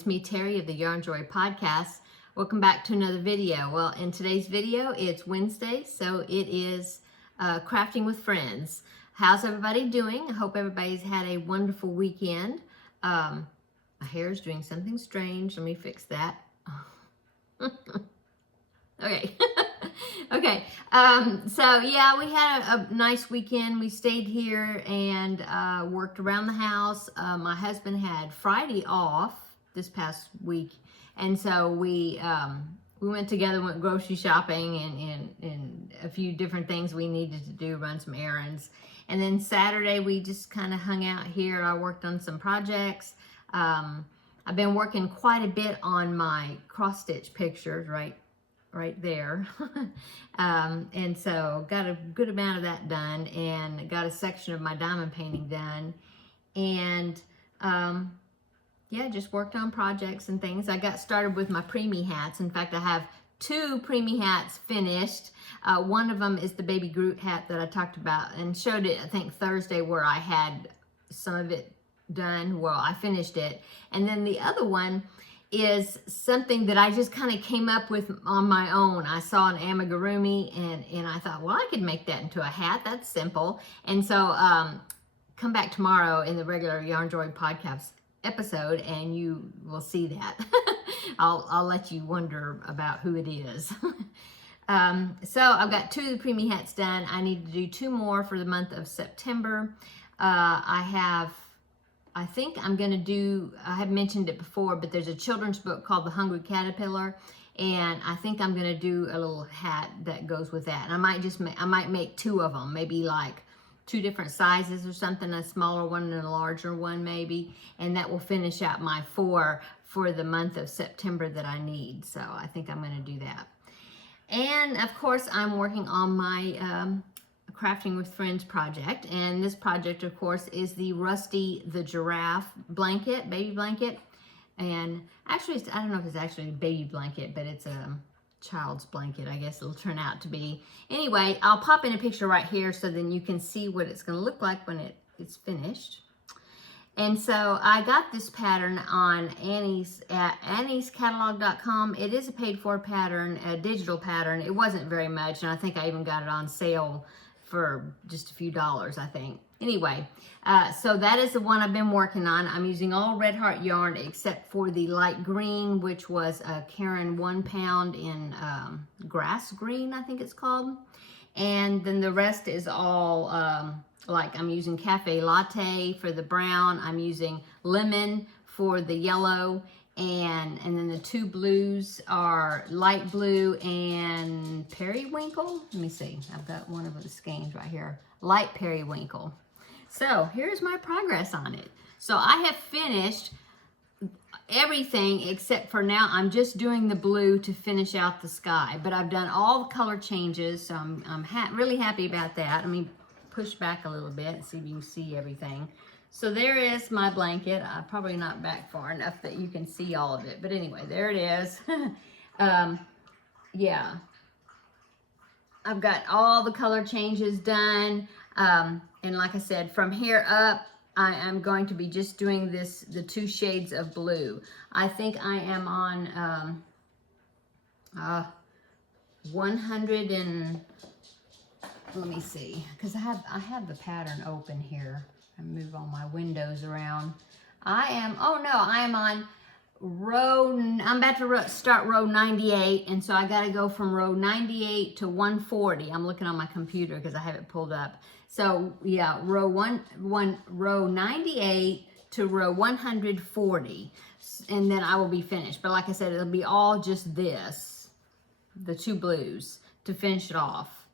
It's me, Terry of the Yarn Joy podcast. Welcome back to another video. Well, in today's video, it's Wednesday, so it is crafting with friends. How's everybody doing? I hope everybody's had a wonderful weekend. My hair is doing something strange. Let me fix that. Okay. Okay. So yeah, we had a nice weekend. We stayed here and worked around the house. My husband had Friday off this past week, and so we went together, went grocery shopping and a few different things we needed to do, run some errands. And then Saturday we just kind of hung out here. I worked on some projects. I've been working quite a bit on my cross stitch pictures right there. And so got a good amount of that done and got a section of my diamond painting done. And yeah, just worked on projects and things. I got started with my preemie hats. In fact, I have 2 preemie hats finished. One of them is the baby Groot hat that I talked about and showed it, I think, Thursday, where I had some of it done. Well, I finished it. And then the other one is something that I just kind of came up with on my own. I saw an amigurumi and I thought, well, I could make that into a hat. That's simple. And so come back tomorrow in the regular Yarn Joy podcast episode and you will see that. I'll let you wonder about who it is. So I've got 2 of the preemie hats done. I need to do 2 more for the month of September. I think I'm going to do, I have mentioned it before, but there's a children's book called The Hungry Caterpillar, and I think I'm going to do a little hat that goes with that. And I might make 2 of them, maybe like 2 different sizes or something, a smaller one and a larger one maybe, and that will finish out my 4 for the month of September that I need. So I think I'm going to do that. And of course, I'm working on my Crafting with Friends project, and this project of course is the Rusty the Giraffe blanket, baby blanket. And actually, I don't know if it's actually a baby blanket, but it's a child's blanket, I guess it'll turn out to be. Anyway, I'll pop in a picture right here so then you can see what it's going to look like when it's finished. And so I got this pattern on anniescatalog.com. It is a paid-for pattern, a digital pattern. It wasn't very much, and I think I even got it on sale for just a few dollars, I think. Anyway, so that is the one I've been working on. I'm using all Red Heart yarn except for the light green, which was a Karen 1 pound in grass green, I think it's called. And then the rest is all like I'm using Cafe Latte for the brown. I'm using lemon for the yellow. And then the 2 blues are light blue and periwinkle. Let me see. I've got one of the skeins right here. Light periwinkle. So here's my progress on it. So I have finished everything except for now I'm just doing the blue to finish out the sky. But I've done all the color changes, so I'm really happy about that. Let me push back a little bit and see if you can see everything. So there is my blanket. I'm probably not back far enough that you can see all of it. But anyway, there it is. Yeah. I've got all the color changes done. And like I said, from here up, I am going to be just doing the 2 shades of blue. I think I am on 100 and, let me see, because I have the pattern open here. Move all my windows around. I am on I'm about to start row 98, and so I got to go from row 98 to 140. I'm looking on my computer because I have it pulled up. So yeah, row 98 to row 140, and then I will be finished. But like I said, it'll be all just the 2 blues to finish it off,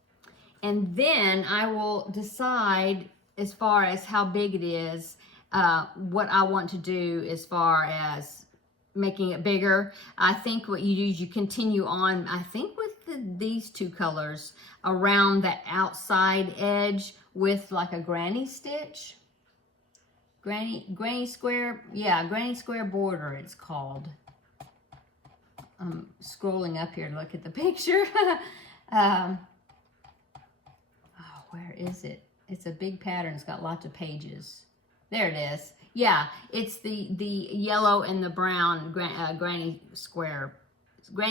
and then I will decide as far as how big it is, what I want to do as far as making it bigger. I think what you do is you continue on, I think with these 2 colors, around the outside edge with like a granny stitch. Granny square, yeah, granny square border it's called. I'm scrolling up here to look at the picture. Oh, where is it? It's a big pattern. It's got lots of pages. There it is. Yeah, it's the yellow and the brown granny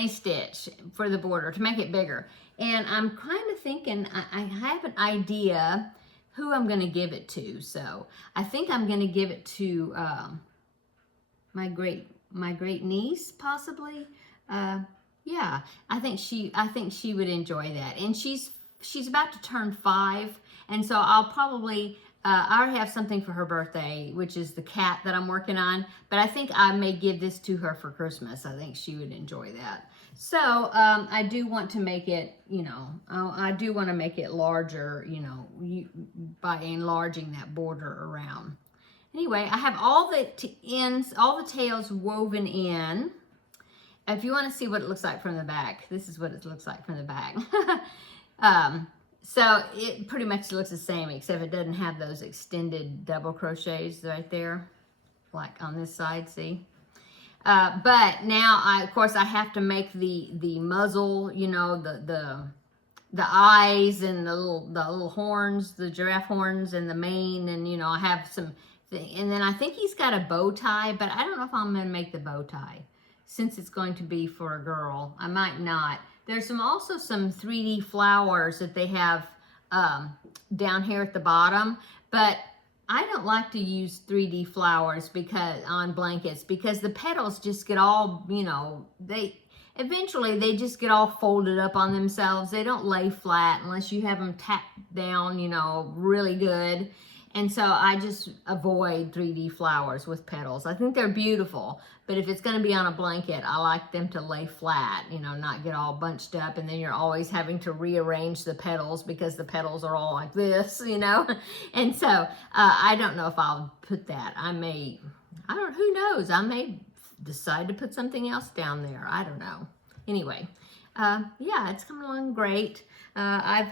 stitch for the border to make it bigger. And I'm kind of thinking, I have an idea who I'm going to give it to. So I think I'm going to give it to my great niece, possibly. Yeah, I think she would enjoy that. And she's about to turn 5, and so I'll probably I already have something for her birthday, which is the cat that I'm working on. But I think I may give this to her for Christmas. I think she would enjoy that. So I do want to make it, you know, I do want to make it larger, you know, by enlarging that border around. Anyway, I have all the ends, all the tails woven in. If you want to see what it looks like from the back, this is what it looks like from the back. So it pretty much looks the same, except it doesn't have those extended double crochets right there, like on this side, see? But now, of course, I have to make the muzzle, you know, the eyes and the little horns, the giraffe horns and the mane, and, you know, I have some, and then I think he's got a bow tie, but I don't know if I'm going to make the bow tie. Since it's going to be for a girl, I might not. There's also some 3D flowers that they have down here at the bottom, but I don't like to use 3D flowers on blankets because the petals just get all, you know, eventually they just get all folded up on themselves. They don't lay flat unless you have them tacked down, you know, really good. And so I just avoid 3D flowers with petals. I think they're beautiful, but if it's going to be on a blanket, I like them to lay flat, you know, not get all bunched up, and then you're always having to rearrange the petals because the petals are all like this, you know. And so I don't know if I'll put that. Who knows? I may decide to put something else down there. I don't know. Anyway, yeah, it's coming along great. I've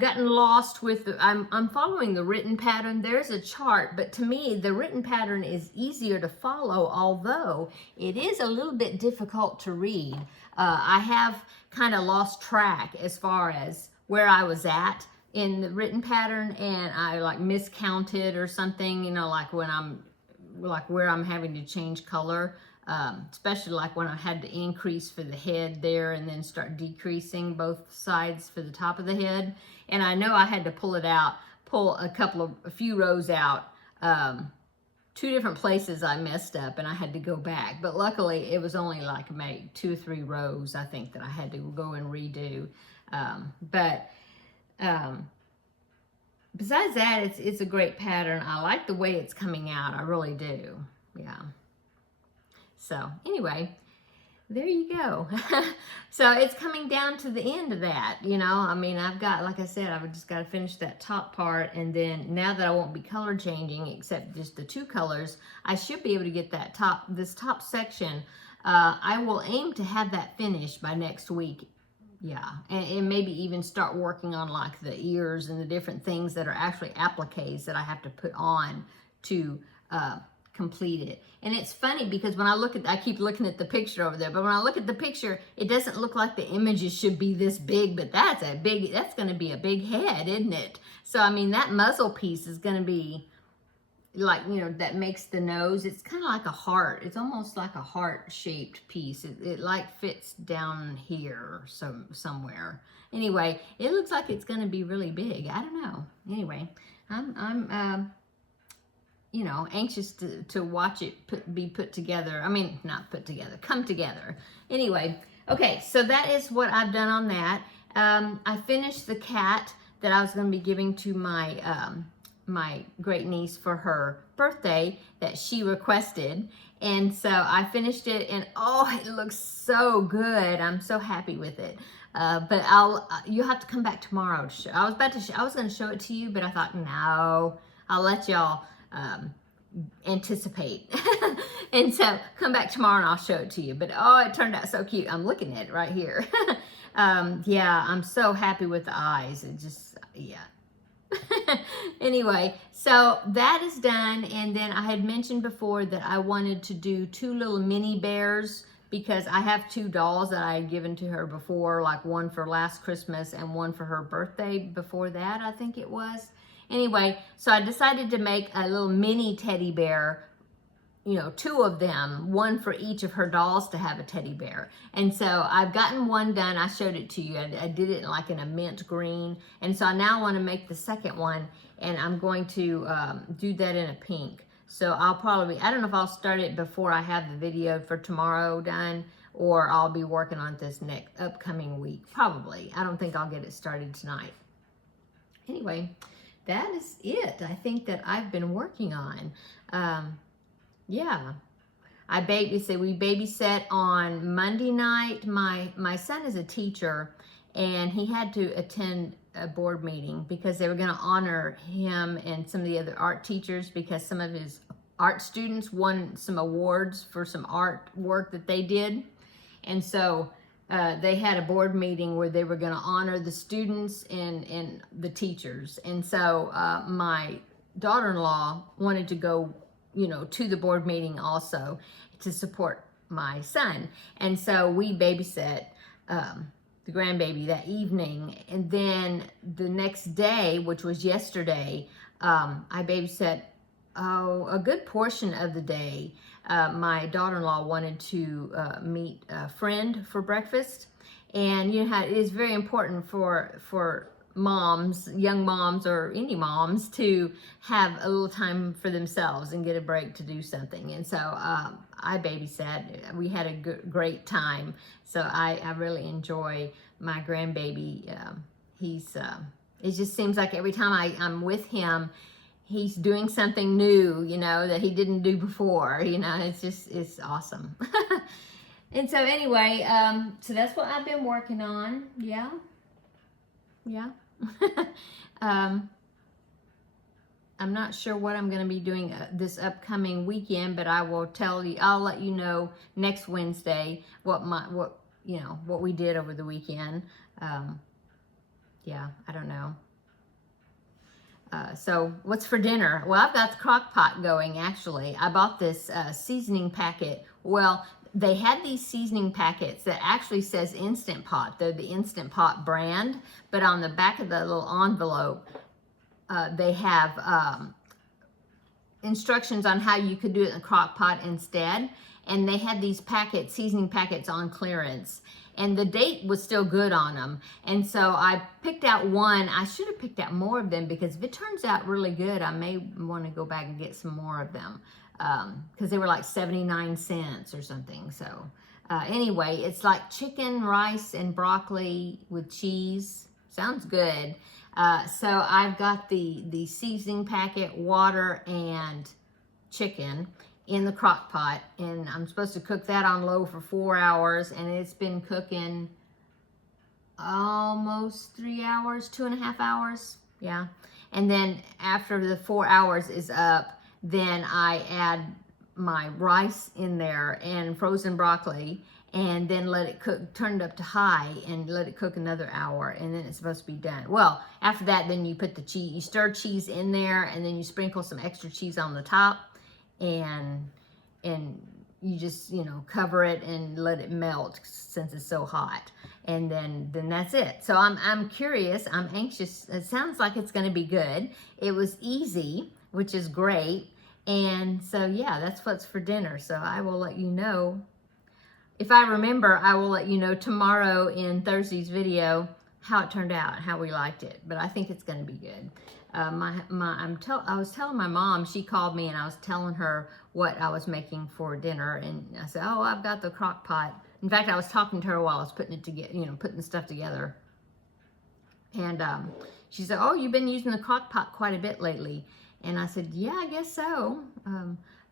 gotten lost with, I'm following the written pattern. There's a chart, but to me, the written pattern is easier to follow, although it is a little bit difficult to read. I have kind of lost track as far as where I was at in the written pattern, and I like miscounted or something, you know, like where I'm having to change color. Especially like when I had to increase for the head there and then start decreasing both sides for the top of the head. And I know I had to pull a few rows out. 2 different places I messed up and I had to go back. But luckily it was only like maybe 2 or 3 rows, I think, that I had to go and redo. Besides that, it's a great pattern. I like the way it's coming out. I really do. Yeah. So anyway, there you go. So it's coming down to the end of that, you know. I mean, like I said, I've just got to finish that top part, and then now that I won't be color changing except just the 2 colors, I should be able to get this top section. I will aim to have that finished by next week. Yeah, and maybe even start working on like the ears and the different things that are actually appliques that I have to put on to complete it. And it's funny because when I keep looking at the picture over there, but when I look at the picture, it doesn't look like the images should be this big, but that's going to be a big head, isn't it? So, I mean, that muzzle piece is going to be like, you know, that makes the nose. It's kind of like a heart. It's almost like a heart-shaped piece. It like fits down here somewhere. Anyway, it looks like it's going to be really big. I don't know. Anyway, I'm you know, anxious to watch it be put together. I mean, not put together, come together. Anyway, okay, so that is what I've done on that. I finished the cat that I was going to be giving to my great niece for her birthday that she requested. And so I finished it, and oh, it looks so good. I'm so happy with it. But you'll have to come back tomorrow to show. I was going to show it to you, but I thought, no, I'll let y'all anticipate. And so come back tomorrow and I'll show it to you. But oh, it turned out so cute. I'm looking at it right here. Yeah, I'm so happy with the eyes. It just, yeah. Anyway, so that is done. And then I had mentioned before that I wanted to do 2 little mini bears because I have 2 dolls that I had given to her before, like one for last Christmas and one for her birthday before that, I think it was. Anyway, so I decided to make a little mini teddy bear, you know, 2 of them, one for each of her dolls to have a teddy bear. And so I've gotten one done. I showed it to you. I did it like in a mint green. And so I now want to make the second one, and I'm going to do that in a pink. So I'll probably, I don't know if I'll start it before I have the video for tomorrow done, or I'll be working on this next upcoming week. Probably. I don't think I'll get it started tonight. Anyway, that is it. I think that I've been working on. Yeah. We babysat on Monday night. My son is a teacher, and he had to attend a board meeting because they were going to honor him and some of the other art teachers because some of his art students won some awards for some art work that they did. And so they had a board meeting where they were going to honor the students and the teachers. And so my daughter-in-law wanted to go, you know, to the board meeting also to support my son. And so we babysat the grandbaby that evening. And then the next day, which was yesterday, I babysat a good portion of the day. My daughter-in-law wanted to meet a friend for breakfast. And you know how it is very important for moms, young moms, or any moms to have a little time for themselves and get a break to do something. And so I babysat. We had a great time. So I really enjoy my grandbaby. It just seems like every time I'm with him, he's doing something new, you know, that he didn't do before. You know, it's awesome. And so anyway, so that's what I've been working on. Yeah. I'm not sure what I'm going to be doing this upcoming weekend, but I will tell you. I'll let you know next Wednesday what we did over the weekend. Yeah, I don't know. So what's for dinner? Well, I've got the crock pot going, actually. I bought this seasoning packet. Well, they had these seasoning packets that actually says Instant Pot. They're the Instant Pot brand, but on the back of the little envelope, they have instructions on how you could do it in a crock pot instead. And they had these packets, seasoning packets, on clearance. And the date was still good on them. And so I picked out one. I should have picked out more of them because if it turns out really good, I may want to go back and get some more of them. Because they were like 79 cents or something. So anyway, it's like chicken, rice, and broccoli with cheese. Sounds good. So I've got the seasoning packet, water, and chicken in the crock pot, and I'm supposed to cook that on low for 4 hours, and it's been cooking almost 3 hours, 2.5 hours. Yeah. And then after the 4 hours is up, then I add my rice in there and frozen broccoli, and then let it cook, turn it up to high, and let it cook another hour, and then it's supposed to be done. Well, after that, then you put the cheese, you stir cheese in there, and then you sprinkle some extra cheese on the top, and you just, you know, cover it and let it melt since it's so hot. And then that's it. So I'm curious, I'm anxious. It sounds like it's going to be good. It was easy, which is great. And so, yeah, that's what's for dinner. So I will let you know. If I remember, I will let you know tomorrow in Thursday's video how it turned out, how we liked it. But I think it's going to be good. I was telling my mom, she called me, and I was telling her what I was making for dinner, and I said, oh, I've got the crock pot. In fact, I was talking to her while I was putting it together, you know, putting the stuff together. And she said, oh, you've been using the crock pot quite a bit lately. And I said, yeah, I guess so.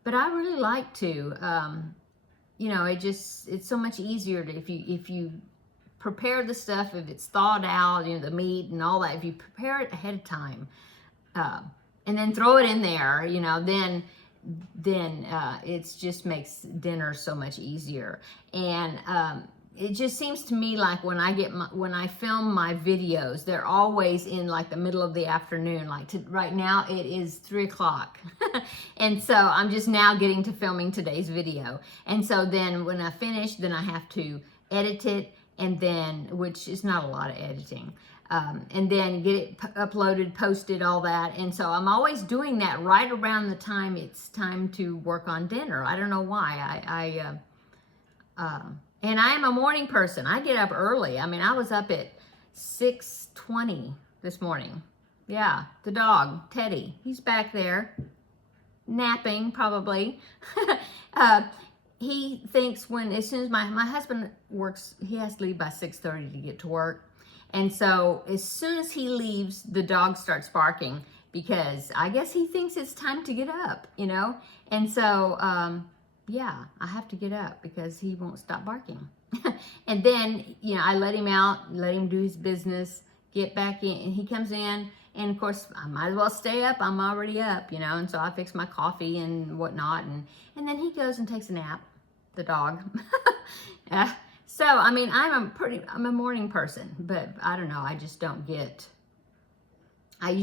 But I really like to. You know, it's so much easier to, if you prepare the stuff, if it's thawed out, you know, the meat and all that, if you prepare it ahead of time, and then throw it in there, you know, then it just makes dinner so much easier. And it just seems to me like when I film my videos, they're always in like the middle of the afternoon. Like right now it is 3 o'clock. And so I'm just now getting to filming today's video. And so then when I finish, then I have to edit it and then, which is not a lot of editing. And then get it uploaded, posted, all that. And so I'm always doing that right around the time it's time to work on dinner. I don't know why. And I am a morning person. I get up early. I mean, I was up at 6:20 this morning. Yeah, the dog, Teddy, he's back there napping probably. He thinks as soon as my husband works, he has to leave by 6:30 to get to work. And so as soon as he leaves, the dog starts barking because I guess he thinks it's time to get up, you know? And so, yeah, I have to get up because he won't stop barking. And then, you know, I let him out, let him do his business, get back in, and he comes in, and of course, I might as well stay up. I'm already up, you know, and so I fix my coffee and whatnot, and then he goes and takes a nap, the dog. So, I mean, I'm a morning person, but I don't know, I usually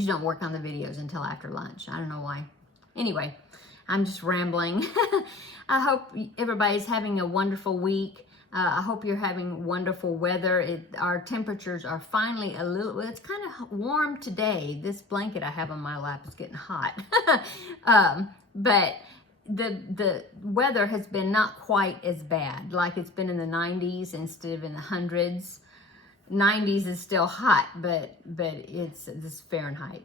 don't work on the videos until after lunch. I don't know why. Anyway, I'm just rambling. I hope everybody's having a wonderful week. I hope you're having wonderful weather. Our temperatures are finally it's kind of warm today. This blanket I have on my lap is getting hot. But the weather has been not quite as bad. Like it's been in the 90s instead of in the hundreds. 90s is still hot, but it's this Fahrenheit.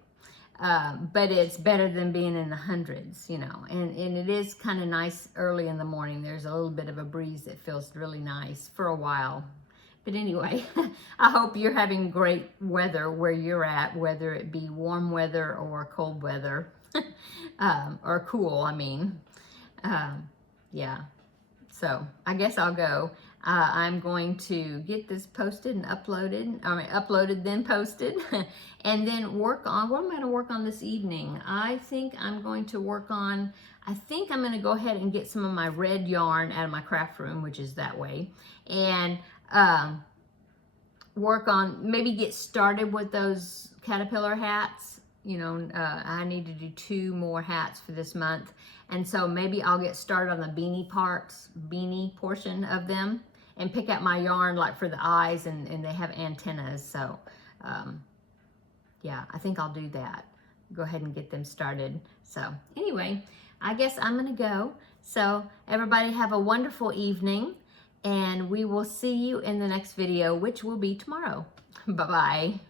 But it's better than being in the hundreds, you know, and it is kind of nice early in the morning. There's a little bit of a breeze that feels really nice for a while. But anyway, I hope you're having great weather where you're at, whether it be warm weather or cold weather, or cool, I mean. Yeah, so I guess I'll go. I'm going to get this posted and uploaded then posted, and then work on, what am I going to work on this evening? I think I'm going to go ahead and get some of my red yarn out of my craft room, which is that way, and work on, maybe get started with those caterpillar hats. You know, I need to do 2 more hats for this month, and so maybe I'll get started on the beanie portion of them, and pick out my yarn like for the eyes, and they have antennas. So yeah, I think I'll do that. Go ahead and get them started. So anyway, I guess I'm gonna go. So everybody have a wonderful evening, and we will see you in the next video, which will be tomorrow. Bye-bye.